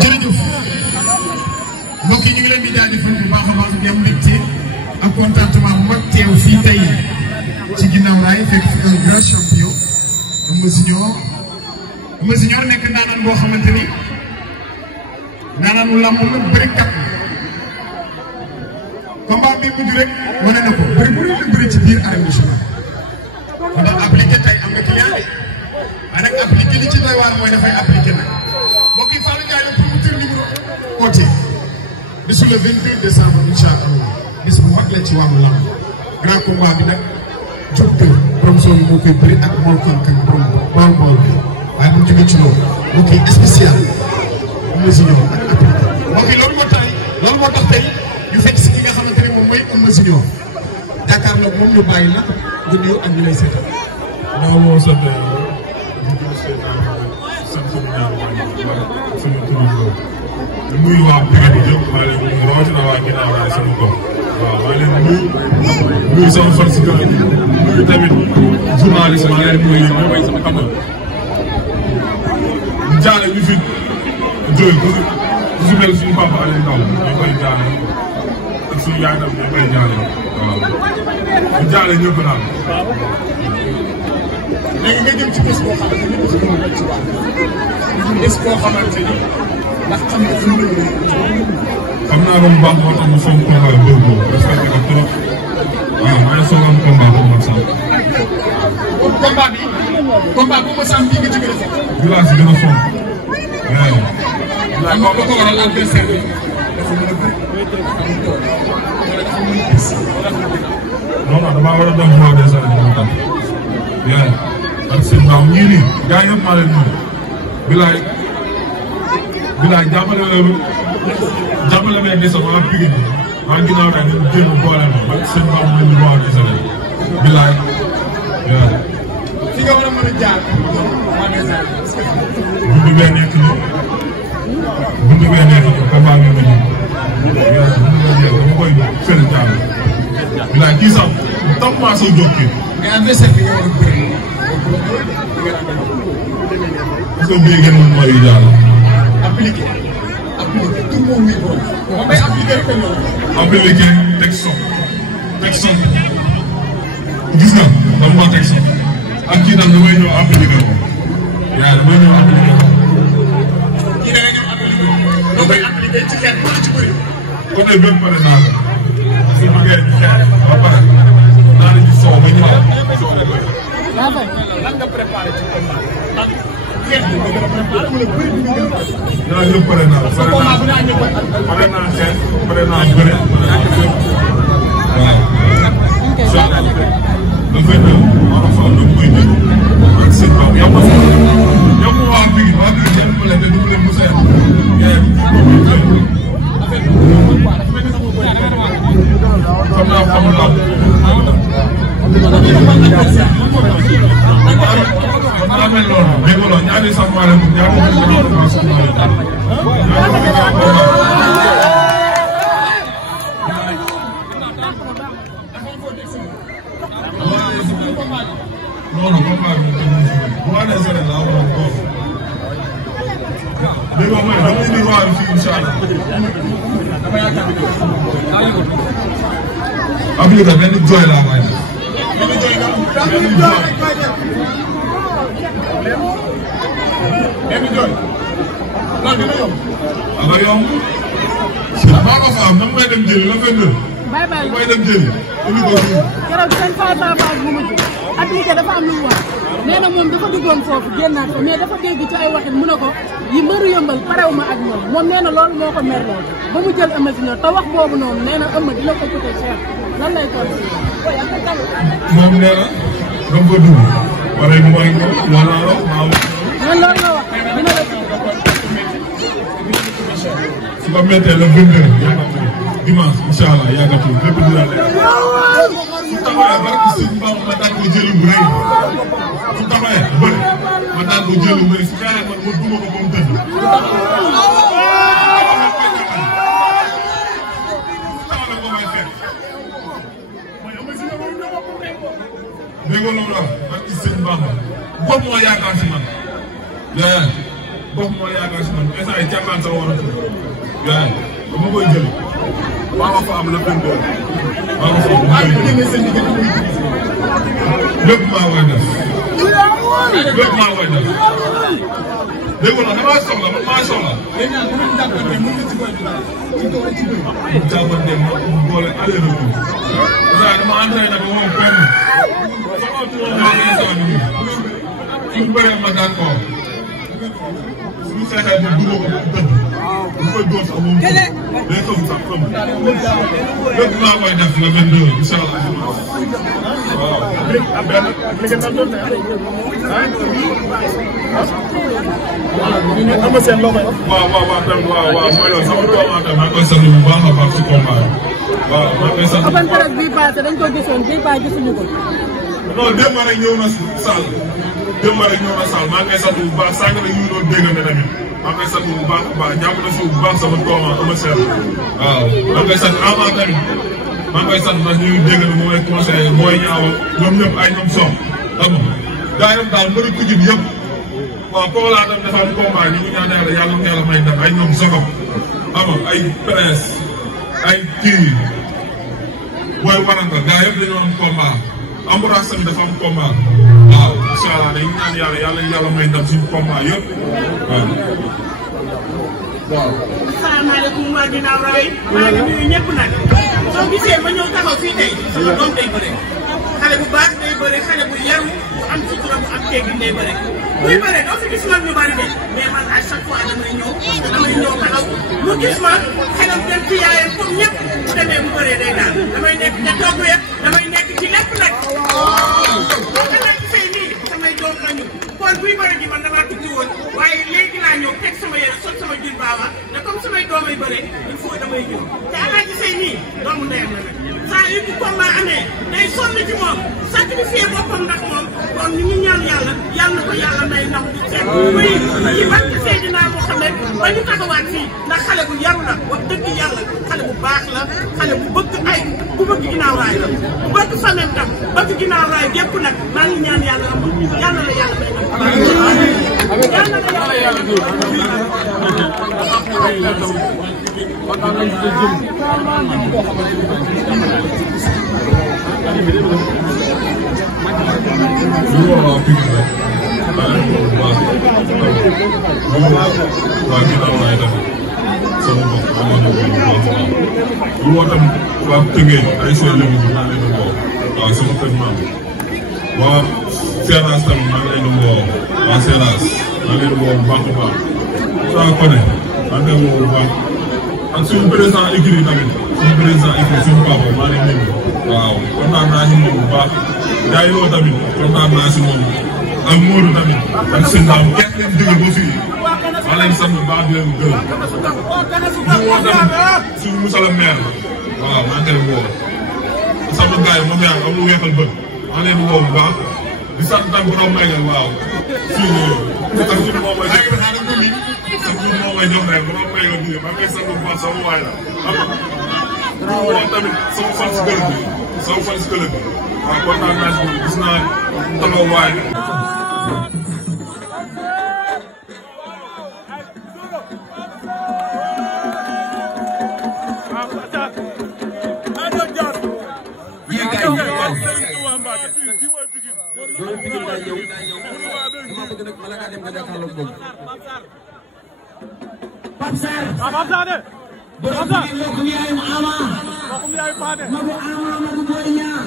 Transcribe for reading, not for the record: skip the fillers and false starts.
jërëjëf mbokk yi ñu ngi leen di jaajëfal bu baax a baax di am mbégte ak contentement bu mag teew fii tey ci ginnaaw raay fekk fi un grand champion Eumeu Junior nekk ndaanaan boo xamante ni ndaanaanu làmb la bëri kat combat bi mujj rek wane na ko bëri bu rëy la bëri ci biir arène nationale ndax appliqué tey am nga client yi waaye nag appliqué li ci doy waar mooy dafay appliqué nag mbokk yi Fallou Ndiaye promoteur numéro oote bisu le 22 décembre incha allah bis bu mag la ci wàllu lamb grand combat bi nag Diop de promotion bi moo koy bëri ak Mol Kankan bool bi waaye bu ñu jógee ci loolu mbokk yi spécial Eumeu Junior ak appliqué mbokk yi loolu moo tax tey ñu fekk si ki nga xamante ne moom mooy Eumeu Junior jàkkaarloog moom ñu bàyyi la nga nuyu ak ñu lay seetal. waaw moo sant nuyu waa Pikine bi yëpp maa leen nuyu rawatina waa ginnaaw raay sama gox waaw maa leen nuyu sama fan si kër nuyu tamit journaliste maa leen nuyu sama xam nga jaale ñu fi jóoy ku si mel suñu papa Aliou Ndao ñu koy jaale ak suñu yaay tam ñu koy jaale waaw ñu jaale ñëpp daal. léegi nga jëm ci bés boo xamante ni bés boo ci wax bés boo xamante ni ndax xam nga fi mu ne xam naa ko bu baax moo tax ma soog combat bi bëgg ko respecté ko trop waaw maa ngi soog am combat bu mag sax. combat bu ma sàmm bii nga ci gën a fekk. village bi gën a sonn. waaw. lan moo ko waral adversaire bi dafa mën a bëri non non damaa war a doon voie des arènes moo tax. yaa ak seen maam ñii nii gars yëpp maa leen nuyu. bilaay jàppale ma ne sama waa Pikine bi maa ngi ginnaaw daal di jéem a boole ma ak seen maam ñu ngi voie des arènes bilaay yaa. fi nga war a mën a jaar buntu bee nekk nii combat bi mu ñëw yaa buntu bee nekk dama koy fële jàmm bilaay kii sax tax maa soo jóg kii. mais adversaire bi nga war a bëri parce que bii ngeen mën mooy yàlla. appliqué tout moom muy borom. moom day appliqué rek ñëw. appliqué teg son gis nga dama ko teg son ak kii tam damay ñëw appliqué ko yaa damay ñëw appliqué ko. kii da ngay ñëw appliqué doo koy appliqué ci xeet bu ci bëri. côté bépp pare naa ko su ma bëggee xeet ba pare naa leen ci soow ba ñëwaat soow ba bëri. lan nga préparé ci combat ak xeex bi nga gën a préparé wala bëri bi nga gën a préparé. dinaa ñëw pare naa xeex pare naa bëre waaw. incha allah le 22 maanaam fa am na muy déglu ak seen bopp yow ma waa Pikine waa Pikine yàlla mu leen du mu leen mos a yàq yaa xam naa mel noonu dégg nga ñaari sax maa leen ñaari non non combat bi bu ma nee sëriñ laa war a góor léegi moom mooy dama indi roi bi fii incha allah. appliqué benn jooy laa koy def. benn jooy. loolu dina yomb. dama yomb. maa ko fa am man may dem jëli la fenn. may dem jëli. indi ko fii. keroog seen face à face bu mujj appliqué dafa am lu mu wax nee na moom dafa duggoon foofu génnaat ko mais dafa dégg ci ay waxin mu ne ko yi mbëru yëmbal parew ma ak ñoom moom nee na loolu moo ko merloo ba mu jël Eumeu Junior te wax boobu noonu nee na Eumeu dina ko coûter cher lan lay toll. moom nee na dama ko dugg. pare mu may ko wala maa wax. man loolu nga wax dina la su ko méttee le 22 dimanche incha allah yàggatul lépp dina leer. su taxawee barke suñu mbaa ma daan ko jëli bu rëy su taxawee bëri ma daan ko jëli bu rëy su fekkee man ma duma ko ba mu tëdd. taxawee ko may fekk. dégg nga loolu ak ci sëñ Bamba bopp moo yaakaar si man yaa bopp moo yaakaar si man instant yi càmmaan sax war a tudd yaa dama koy jël maa ma fa am la 22 maa ma fa am lépp maa koy def lépp maa koy def dégg nga damaa soxla man maa soxla. jàppante ma boole aller retour. dama entraîné ba moom benn. sama tool suñu bëree ma daan ko suñu seexee bu dugg ko dëgg bu koy dóor sax moom day xëm sax xëm lépp maa koy def le 22 incha allah waaw. am na seen loo koy wax. waaw mooy loolu sama tool maa koy sant bu baax a baax si combat waaw maa koy sant. open presse bii passé dañ ko gisoon bii passé gisuñu ko. non démb rek ñëw na Sall maa ngi koy sant bu baax sànq rek ñu doon dégg nga tamit maa ngi koy sant bu baax a baax jàpp na si bu baax sama tool ama seen waaw maa ngi koy sant avant tamit maa ngi koy sant ndax ñu ngi dégg ne mooy conseiller mooy ñaawal ñoom ñëpp ay ñoom sox xam nga gaa yëpp daal mbëri Pikine yëpp waaw kooku laa dem dafa am combat ñu ngi ñaan yàlla na yàlla may ndam ay ñoom soxam xam nga ay presse ay kii booy waranga gaa yëpp dañoo am combat Ambroise tamit dafa am combat waaw incha allah dañu ñaan yàlla may ndam suñu combat yëpp waaw. asalaamaaleykum waa ginnaaw raay maa ngi nuyu ñëpp nag soo gisee ma ñëw taxaw fii tey sama doom day bëre xale bu baax day bëre xale bu yaru bu am sutura bu am teggin day bëre buy bëre doo fi gis loolu ñu bari de mais man à chaque fois damay ñëw taxaw mu gis ma xelam dem ci yaayam comme ñëpp bu demee bu bëree day daal damay nekk ca togg ya damay nekk ci lépp nag xanaa ci say nii samay doom lañu kon buy bëre ji man damaa tukki woon waaye léegi laa ñëw teg sama yére sol sama jur baawa ne comme samay doomay bëre il faut damay ñëw te alaa ci say nii doomu ndeyam la nag saa yu ci combat amee day sonn ci moom sacrifié boppam ndax moom kon ñu ngi ñaan yàlla na ko yàlla may ndax du seet bëri ci barke Seydina Muhammad ba ñu taxawaat fii ndax xale bu yaru la wax dëgg yàlla xale bu baax la xale bu bëgg ginnaaw raay la bu bëgg famem tam bëgg ginnaaw raay gépp nag maa ngi ñaan yàlla la yàlla may ndam yàlla la yàlla lu woo tamit waa Tëngéej ay seen léegi bi maa ngi leen di woo waaw sama kër maam waa Seras tamit maa ngi leen di woo waa Seras maa ngi leen di woo bu baax a baax saa ko ne maa ngi leen di woo bu baax ak suñu président écurie tamit suñu papa maa ngi leen di waaw kontaan naa si moom bu baax gars yi woo tamit kontaan naa si moom ak Modou tamit ak sëñ Dame kenn leen dëgg ba fii maa leen sant bu baax di leen gërëm ñu woo tamit suñu monsieur le maire waaw maa ngi koy woo sama gars yi moom yaa ngi am lu weexal bët maa leen woo bu baax di sant tam borom may nga waaw suñu moo may jox rek borom may nga dugg maa ngi koy sant bu baax sama waay la xam nga ñu woo tamit sama fan si club bi waaw kontaan naa si gis naa taxaw waay Pape Sarr. borom Pikine mbokk mi yaayum Ama. mbokk mi yaayum Paate. magu Ama magu Boy Niang.